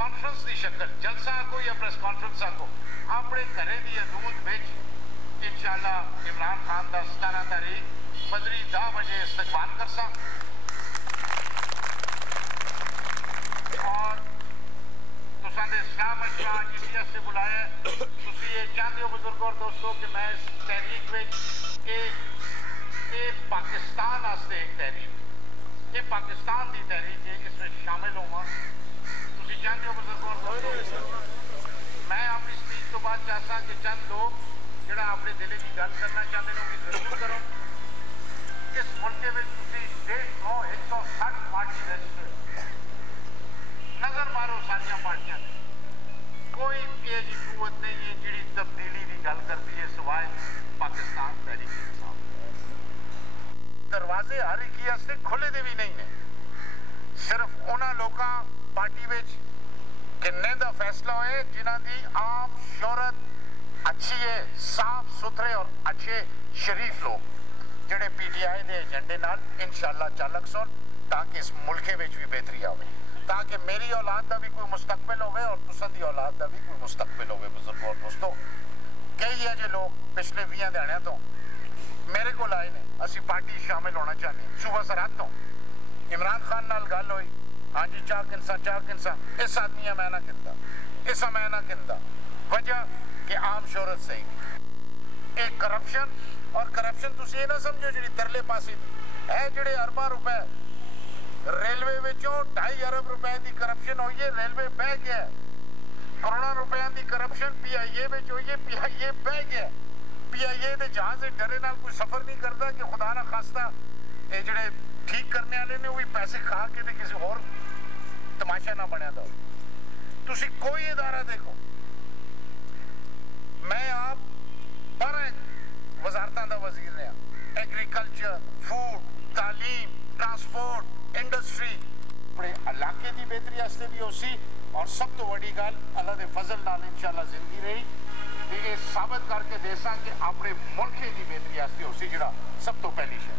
conference دی شکل جلسہ کو یا پریس کانفرنس کو اپنے گھرے دی حدود وچ انشاءاللہ عمران خان دا 17 تاریخ بدری 10 بجے استقبال کرساں اور تساں دے سلاح مشورہ جی سے بلایا ہے تسی یہ چاہتے ہو بزرگ اور دوستو کہ میں اس تحریک وچ یہ پاکستان واسطے ایک تحریک یہ پاکستان دی تحریک ہے اس میں شامل ہوا تسی چاہتے ہو بزرگ اور دوستو میں اپنی سپیچ تو بعد چاہتا کہ چند لوگ جڑا اپنے دلے کی گل کرنا چاہتے ہیں وہ ضرور کرو اس ملک میں تسی 160 پارٹی رجسٹر نظر مارو ساریاں پارٹیاں کوئی یہ جی قوت نہیں ہے جڑی تبدیلی کی گل کرتی ہے سوائے پاکستان تحریک انصاف دروازے ہر ایک واسطے کھلے دے بھی نہیں ہیں صرف انہاں لوکاں پارٹی وچ کننے دا فیصلہ ہوئے جنہاں دی عام شہرت اچھی ہے صاف ستھرے اور اچھے شریف لوگ جڑے پی ٹی آئی دے ایجنڈے نال انشاءاللہ چالک سن تاکہ اس ملکے وچ بھی بہتری آوے تاکہ میری اولاد دا بھی کوئی مستقبل ہوئے اور تساں دی اولاد دا بھی کوئی مستقبل ہوئے بزرگ اور دوستو کئی ہے جو لوگ پچھلے 20 دہاڑیاں تو میرے کو لائے نے اسی پارٹی شامل ہونا چاہتے ہیں صبح سرات تو عمران خان نال گل ہوئی ہاں جی چاہ کنسا اس آدمیاں میں نہ کندا اس میں نہ کندا وجہ کہ عام شہرت صحیح نہیں ایک کرپشن اور کرپشن تسی یہ نہ سمجھو جڑی ترلے پاسی ہے جڑے ارباں روپے ریلوے وچوں 2.5 ارب روپے دی کرپشن ہوئی ہے ریلوے بہ گیا کروڑاں روپے دی کرپشن پی آئی اے وچ ہوئی ہے پی آئی اے بہ گیا پی آئی اے دے جہاز ڈرے نال کوئی سفر نہیں کرتا کہ خدا نہ خواستہ یہ جڑے ٹھیک کرنے والے نے وہی پیسے کھا کے تے کسی اور تماشا نہ بنیا دا تسی کوئی ادارہ دیکھو میں آپ 12 وزارتاں دا وزیر رہا ایگریکلچر فوڈ تعلیم ٹرانسپورٹ انڈسٹری اپنے علاقے دی بہتری واسطے بھی ہو سی اور سب تو بڑی گل اللہ دے فضل نال انشاءاللہ زندگی رہی تے یہ ثابت کر کے دے ساں کہ اپنے ملک دی بہتری واسطے ہو سی جڑا سب تو پہلی شے